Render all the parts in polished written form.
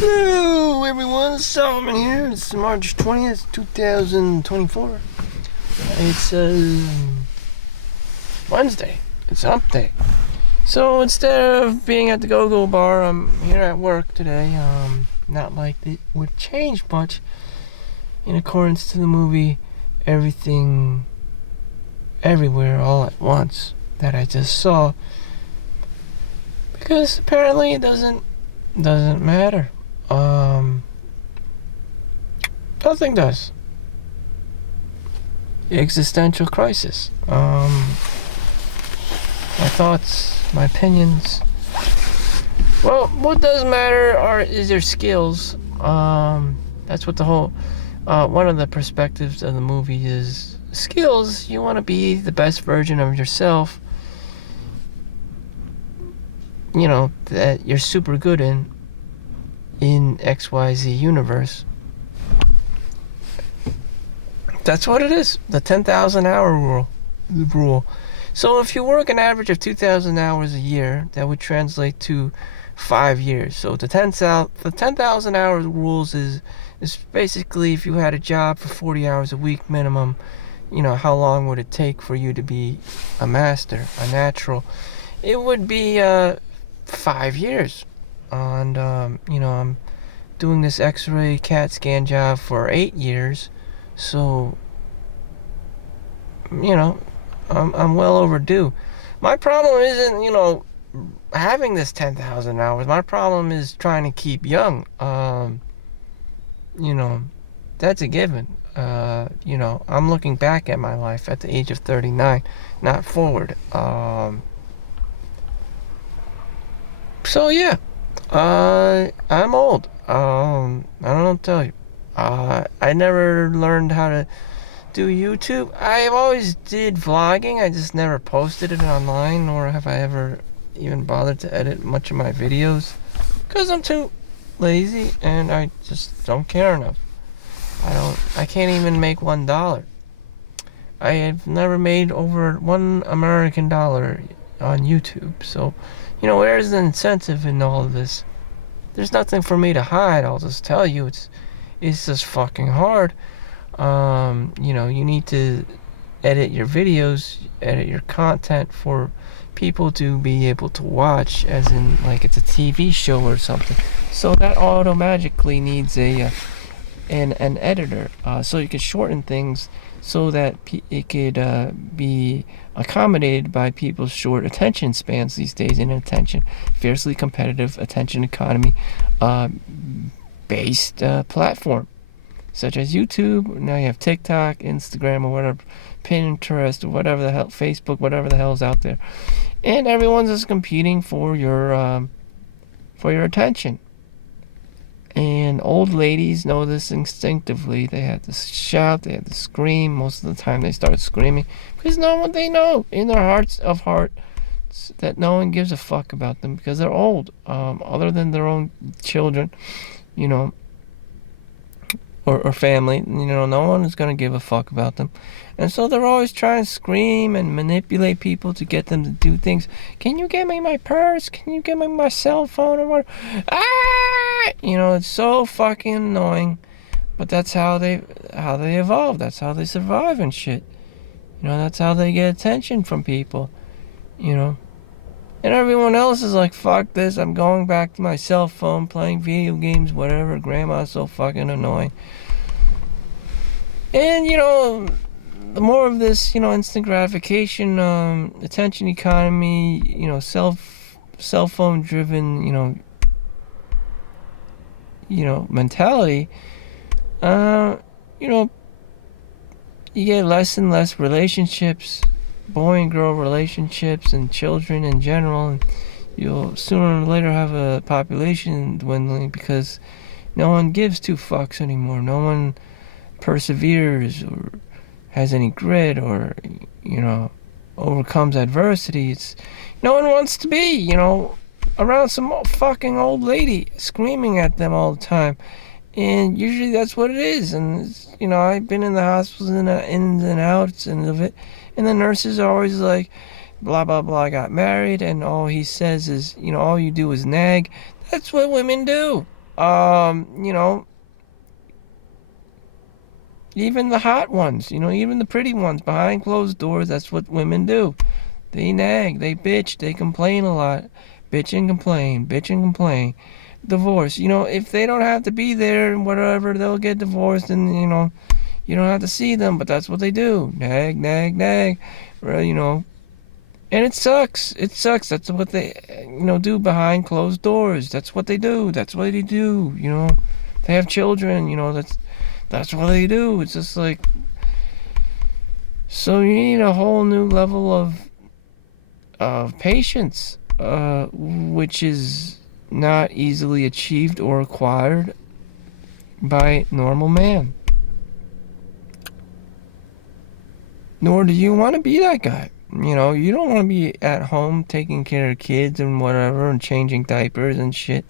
Hello everyone, Solomon here. It's March 20th, 2024. It's Wednesday. It's hump day. So instead of being at the go-go bar, I'm here at work today. Not like it would change much in accordance to the movie Everything Everywhere All at Once that I just saw. Because apparently it doesn't matter. Nothing does. Existential crisis. My thoughts, my opinions. Well, what does matter is your skills. That's what the whole, one of the perspectives of the movie is. Skills, you want to be the best version of yourself, that you're super good in XYZ universe. That's what it is. The 10,000 hour rule. So if you work an average of 2,000 hours a year, that would translate to 5 years. So the 10,000 hours rules is basically if you had a job for 40 hours a week minimum, how long would it take for you to be a master, a natural? It would be 5 years. And I'm doing this X-ray CAT scan job for 8 years. So, I'm well overdue. My problem isn't, having this 10,000 hours. My problem is trying to keep young. That's a given. I'm looking back at my life at the age of 39, not forward. So yeah, I'm old. I don't know what to tell you. I never learned how to do YouTube. I always did vlogging. I just never posted it online, nor have I ever even bothered to edit much of my videos. Because I'm too lazy and I just don't care enough. I can't even make $1. I have never made over $1 American dollar on YouTube. So, where's the incentive in all of this? There's nothing for me to hide. I'll just tell you, it's just fucking hard. You need to edit your videos, edit your content for people to be able to watch, as in like it's a TV show or something. So that automatically needs an editor, so you can shorten things so that it could be accommodated by people's short attention spans these days in an fiercely competitive attention economy based platform such as YouTube. Now you have TikTok, Instagram, or whatever, Pinterest, or whatever the hell, Facebook, whatever the hell's out there, and everyone's just competing for your attention. And old ladies know this instinctively. They have to shout, they have to scream. Most of the time they start screaming because they know in their hearts of heart that no one gives a fuck about them because they're old, other than their own children, or family. No one is going to give a fuck about them. And so they're always trying to scream and manipulate people to get them to do things. Can you get me my purse? Can you get me my cell phone or what? It's so fucking annoying. But that's how they evolve. That's how they survive and shit. That's how they get attention from people. And everyone else is like, fuck this. I'm going back to my cell phone, playing video games, whatever. Grandma's so fucking annoying. And, the more of this, instant gratification, attention economy, cell phone driven, mentality, you get less and less relationships, boy and girl relationships, and children in general, and you'll sooner or later have a population dwindling because no one gives two fucks anymore. No one perseveres or has any grit or, overcomes adversity. No one wants to be, around some fucking old lady screaming at them all the time. And usually that's what it is. And, I've been in the hospitals and ins and outs of it. And the nurses are always like, blah, blah, blah, got married. And all he says is, all you do is nag. That's what women do. You know, even the hot ones, you know, even the pretty ones behind closed doors, that's what women do. They nag, they bitch, they complain a lot. Bitch and complain, bitch and complain. Divorce, you know, if they don't have to be there and whatever, they'll get divorced and, you know, you don't have to see them, but that's what they do. Nag, nag, nag. You know, and it sucks. It sucks. That's what they, you know, do behind closed doors. That's what they do. That's what they do. You know, they have children. You know, that's what they do. It's just like, so you need a whole new level of patience, which is not easily achieved or acquired by normal man. Nor do you want to be that guy. You know, you don't want to be at home taking care of kids and whatever and changing diapers and shit.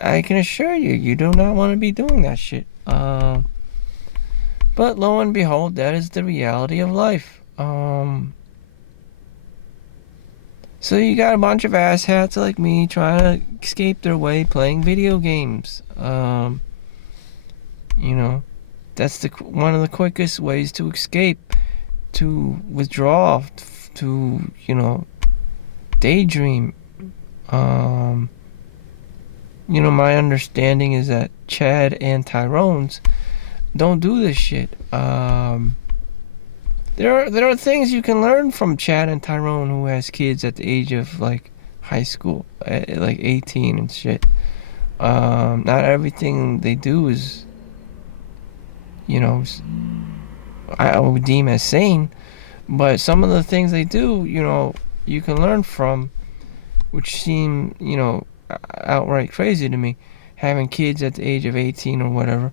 I can assure you, you do not want to be doing that shit. But lo and behold, that is the reality of life. So you got a bunch of asshats like me trying to escape their way playing video games. You know, that's one of the quickest ways to escape, to withdraw, to, you know, daydream. You know, my understanding is that Chad and Tyrone's don't do this shit. There are things you can learn from Chad and Tyrone, who has kids at the age of like high school, like 18 and shit. Not everything they do is, you know, I would deem as sane, but some of the things they do, you know, you can learn from, which seem, you know, outright crazy to me. Having kids at the age of 18 or whatever,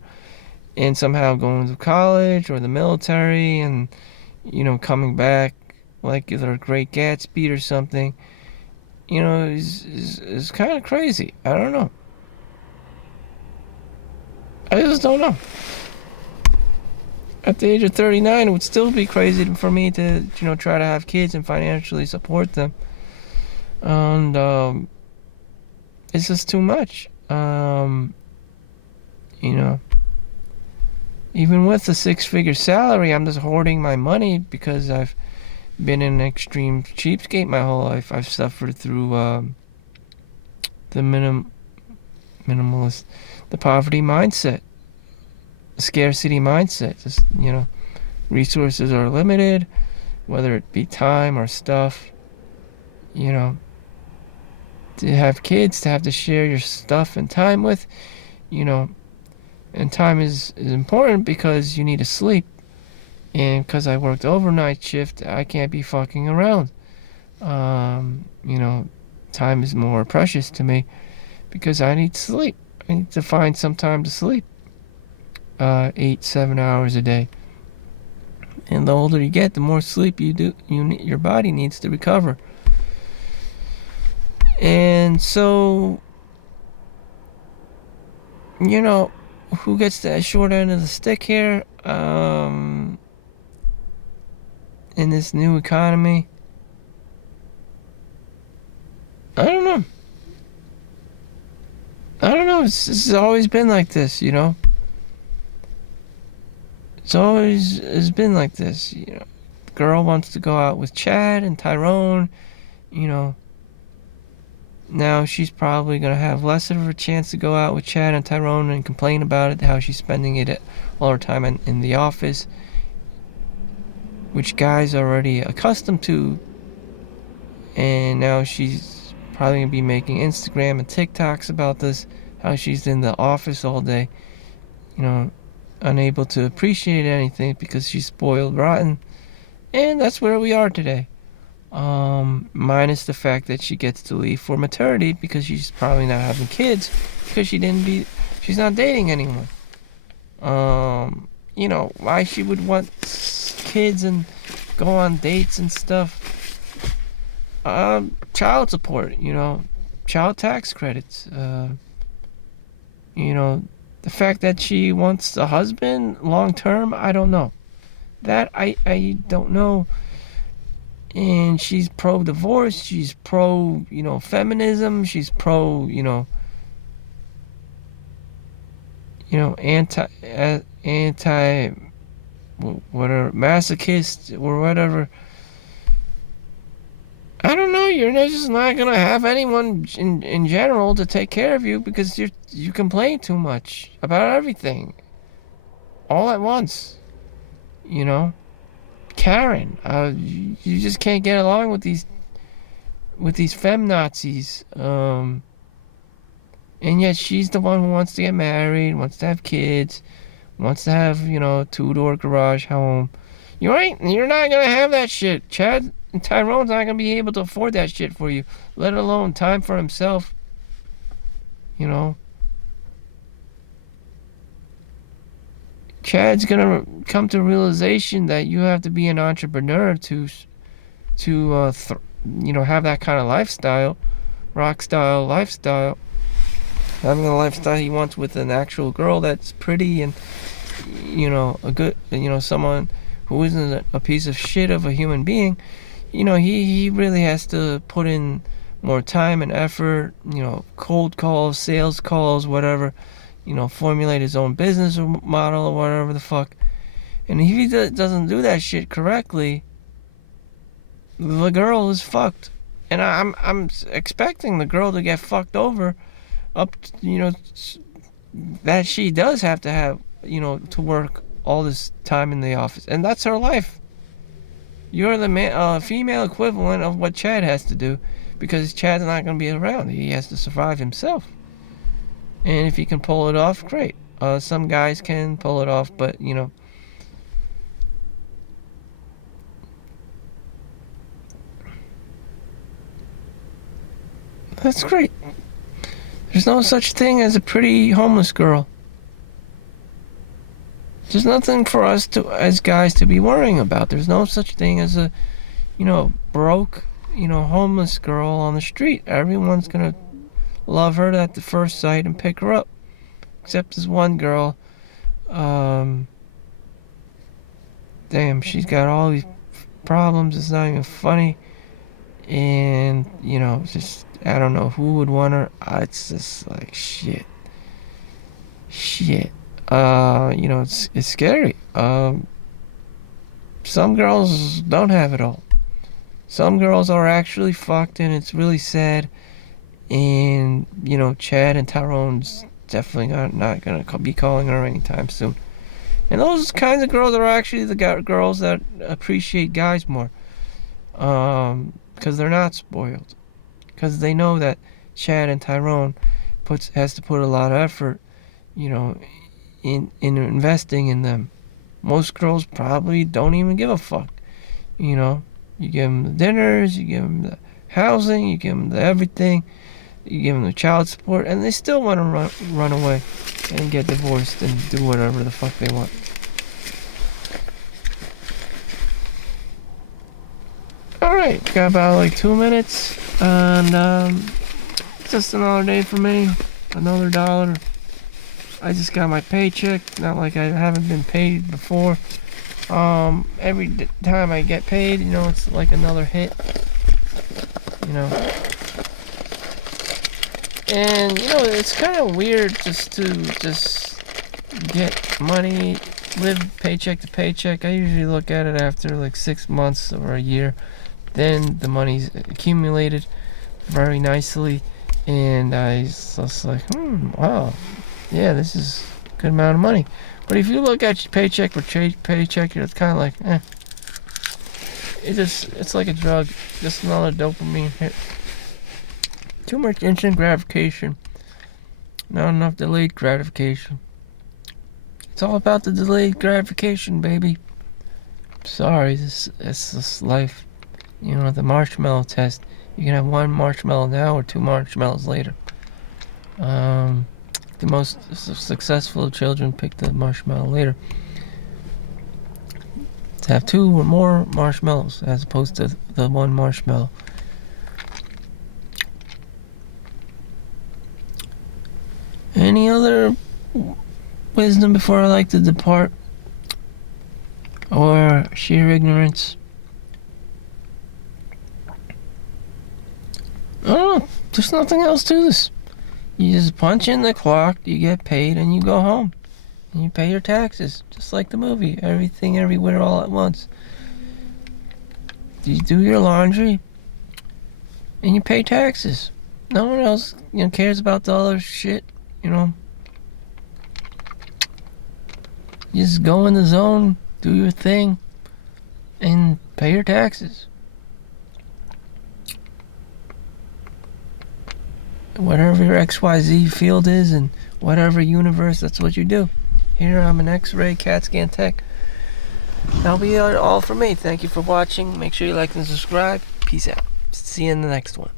and somehow going to college or the military and, you know, coming back like they're a Great Gatsby or something, you know, is kind of crazy. I don't know. I just don't know. At the age of 39, it would still be crazy for me to, you know, try to have kids and financially support them. And it's just too much. You know, even with a six-figure salary, I'm just hoarding my money because I've been an extreme cheapskate my whole life. I've suffered through the minimalist, the poverty mindset, the scarcity mindset. Just, you know, resources are limited, whether it be time or stuff. You know, to have kids, to have to share your stuff and time with, you know, and time is important because you need to sleep. And because I worked overnight shift, I can't be fucking around. You know, time is more precious to me because I need sleep. I need to find some time to sleep. 8, 7 hours a day. And the older you get, the more sleep you do. Your body needs to recover. And so, you know, who gets the short end of the stick here? In this new economy, I don't know. I don't know. It's always been like this, you know. It's always has been like this, you know. The girl wants to go out with Chad and Tyrone, you know. Now she's probably gonna have less of a chance to go out with Chad and Tyrone and complain about it, how she's spending it all her time in the office, which guys are already accustomed to. And now she's probably gonna be making Instagram and TikToks about this, how she's in the office all day, you know, unable to appreciate anything because she's spoiled rotten. And that's where we are today. Minus the fact that she gets to leave for maternity because she's probably not having kids because she's not dating anyone. You know, why she would want kids and go on dates and stuff. Child support, you know, child tax credits. You know, the fact that she wants a husband long term, I don't know. That I don't know. And she's pro-divorce, she's pro, you know, feminism, she's pro, you know, anti whatever masochist or whatever. I don't know. You're just not gonna have anyone in general to take care of you because you complain too much about everything all at once. You know, Karen. You just can't get along with these feminazis. And yet she's the one who wants to get married, wants to have kids, wants to have a two-door garage home. You're not gonna have that shit. Chad and Tyrone's not gonna be able to afford that shit for you, let alone time for himself. You know, Chad's gonna come to realization that you have to be an entrepreneur to have that kind of lifestyle, rock style lifestyle. Having the lifestyle he wants with an actual girl that's pretty and a good someone who isn't a piece of shit of a human being. He really has to put in more time and effort, cold calls, sales calls, whatever, formulate his own business model or whatever the fuck. And if he doesn't do that shit correctly, the girl is fucked. And I'm expecting the girl to get fucked over up, that she does have to have, to work all this time in the office. And that's her life. You're the female equivalent of what Chad has to do because Chad's not going to be around. He has to survive himself. And if he can pull it off, great. Some guys can pull it off, but, that's great. There's no such thing as a pretty homeless girl. There's nothing for us as guys to be worrying about. There's no such thing as a, broke, homeless girl on the street. Everyone's gonna love her at the first sight and pick her up. Except this one girl. Damn, she's got all these problems. It's not even funny. And, just, I don't know who would want her. It's just like shit. It's scary. Some girls don't have it all. Some girls are actually fucked, and it's really sad. And Chad and Tyrone's definitely not gonna be calling her anytime soon. And those kinds of girls are actually the girls that appreciate guys more, because they're not spoiled. Because they know that Chad and Tyrone has to put a lot of effort, in investing in them. Most girls probably don't even give a fuck. You give them the dinners, you give them the housing, you give them the everything, you give them the child support, and they still want to run away and get divorced and do whatever the fuck they want. Alright, got about like 2 minutes, and just another day for me, another dollar. I just got my paycheck, not like I haven't been paid before. Every time I get paid, it's like another hit, And, it's kind of weird just to get money, live paycheck to paycheck. I usually look at it after like 6 months or a year. Then the money's accumulated very nicely, and I was like, wow. Yeah, this is a good amount of money. But if you look at your paycheck for paycheck, it's kind of like, it's like a drug. Just another dopamine hit. Too much instant gratification. Not enough delayed gratification. It's all about the delayed gratification, baby. Sorry, it's this life. The marshmallow test. You can have one marshmallow now or 2 marshmallows later. The most successful children pick the marshmallow later. To have 2 or more marshmallows as opposed to the 1 marshmallow. Any other wisdom before I like to depart? Or sheer ignorance? I don't know. There's nothing else to this. You just punch in the clock, you get paid, and you go home. And you pay your taxes, just like the movie. Everything, everywhere, all at once. You do your laundry, and you pay taxes. No one else, cares about the other shit, You just go in the zone, do your thing, and pay your taxes. Whatever your XYZ field is, and whatever universe, that's what you do. Here, I'm an X-ray CAT scan tech. That'll be all for me. Thank you for watching. Make sure you like and subscribe. Peace out. See you in the next one.